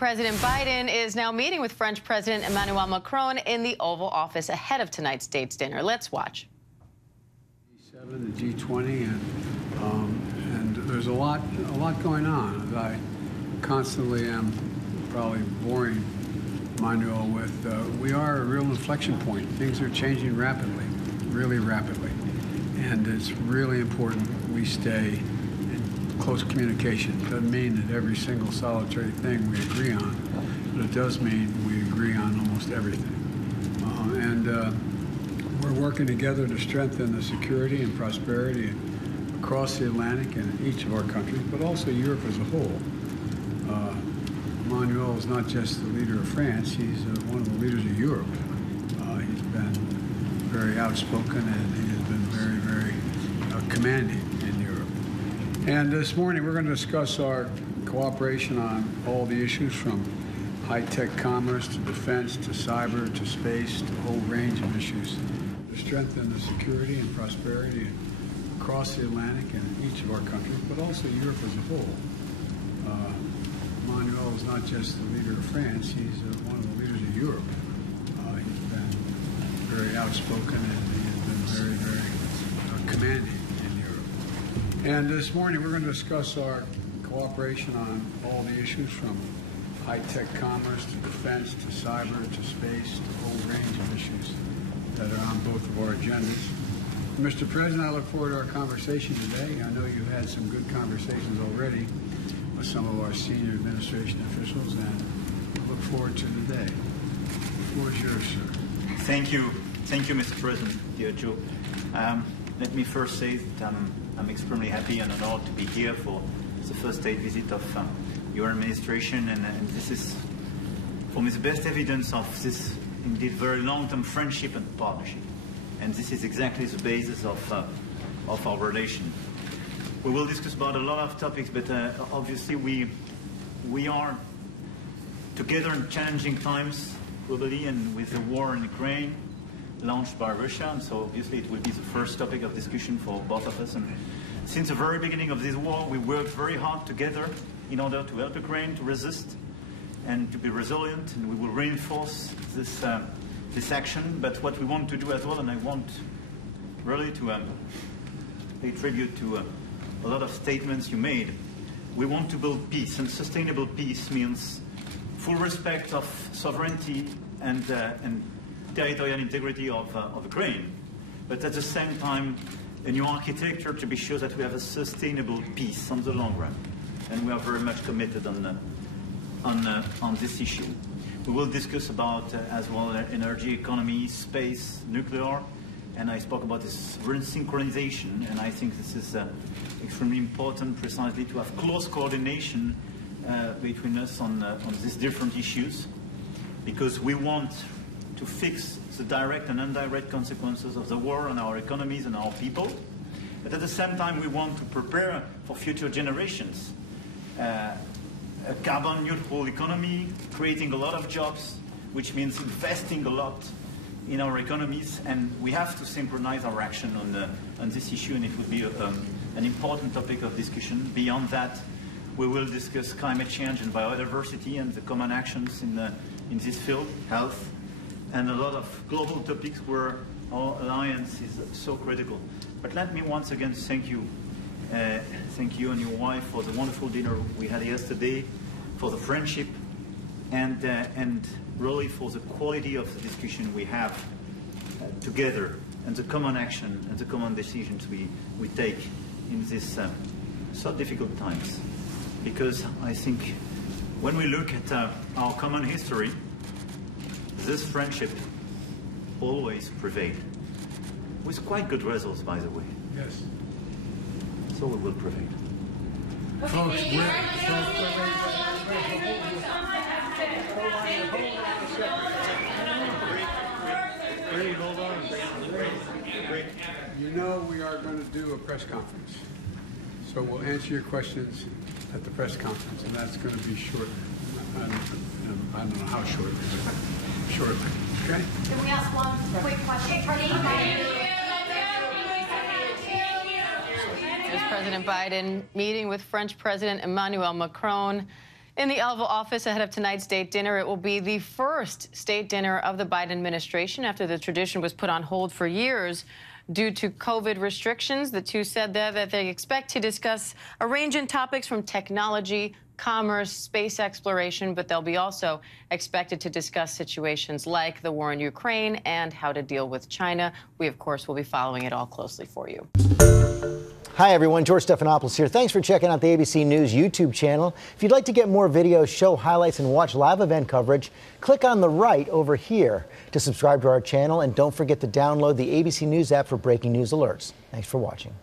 President Biden is now meeting with French President Emmanuel Macron in the Oval Office ahead of tonight's state's dinner. Let's watch. G7, the G20, and there's a lot going on. As I constantly am probably boring Emmanuel with, we are a real inflection point. Things are changing rapidly, really rapidly, and it's really important we stay in close communication. It doesn't mean that every single solitary thing we agree on, but it does mean we agree on almost everything. We're working together to strengthen the security and prosperity across the Atlantic and in each of our countries, but also Europe as a whole. Emmanuel is not just the leader of France, he's one of the leaders of Europe. He's been very outspoken and he has been very, very commanding in Europe. And this morning we're going to discuss our cooperation on all the issues from high-tech commerce to defense to cyber to space to a whole range of issues to strengthen the security and prosperity across the Atlantic and in each of our countries, but also Europe as a whole. Emmanuel is not just the leader of France, he's one of the leaders of Europe. He's been very outspoken and he has been very, very commanding in Europe. And this morning we're going to discuss our cooperation on all the issues from high-tech commerce to defense to cyber to space to a whole range of issues that are on both of our agendas. Mr. President, I look forward to our conversation today. I know you had some good conversations already with some of our senior administration officials, and I look forward to today. The floor is yours, sir. Thank you, Mr. President, dear Joe. Let me first say that I'm extremely happy and honored to be here for the first state visit of your administration, and this is, for me, the best evidence of this indeed very long-term friendship and partnership. And this is exactly the basis of our relation. We will discuss about a lot of topics, but obviously we are together in challenging times globally, and with the war in Ukraine launched by Russia, and so obviously it will be the first topic of discussion for both of us. And since the very beginning of this war, we worked very hard together in order to help Ukraine to resist and to be resilient, and we will reinforce this action. But what we want to do as well, and I want really to pay tribute to a lot of statements you made, we want to build peace, and sustainable peace means full respect of sovereignty and territorial integrity of Ukraine, but at the same time a new architecture to be sure that we have a sustainable peace on the long run. And we are very much committed on this issue. We will discuss about as well energy, economy, space, nuclear, and I spoke about this synchronization, and I think this is extremely important precisely to have close coordination between us on these different issues, because we want to fix the direct and indirect consequences of the war on our economies and our people, but at the same time we want to prepare for future generations. A carbon neutral economy, creating a lot of jobs, which means investing a lot in our economies, and we have to synchronize our action on this issue, and it will be an important topic of discussion. Beyond that, we will discuss climate change and biodiversity and the common actions in this field, health, and a lot of global topics where our alliance is so critical. But let me once again thank you and your wife for the wonderful dinner we had yesterday, for the friendship, and really for the quality of the discussion we have together, and the common action and the common decisions we take in these so difficult times. Because I think when we look at our common history, this friendship always prevailed, with quite good results, by the way. Yes. So we will prevail. Folks, hold on. You know we are going to do a press conference. So we'll answer your questions at the press conference, and that's going to be short. I don't know how short, but shortly. Okay? Can we ask one quick question? Here's President Biden meeting with French President Emmanuel Macron In the Oval Office ahead of tonight's state dinner, it will be the first state dinner of the Biden administration after the tradition was put on hold for years due to COVID restrictions. The two said that they expect to discuss a range of topics from technology, commerce, space exploration, but they'll be also expected to discuss situations like the war in Ukraine and how to deal with China. We, of course, will be following it all closely for you. Hi, everyone. George Stephanopoulos here. Thanks for checking out the ABC News YouTube channel. If you'd like to get more videos, show highlights, and watch live event coverage, click on the right over here to subscribe to our channel. And don't forget to download the ABC News app for breaking news alerts. Thanks for watching.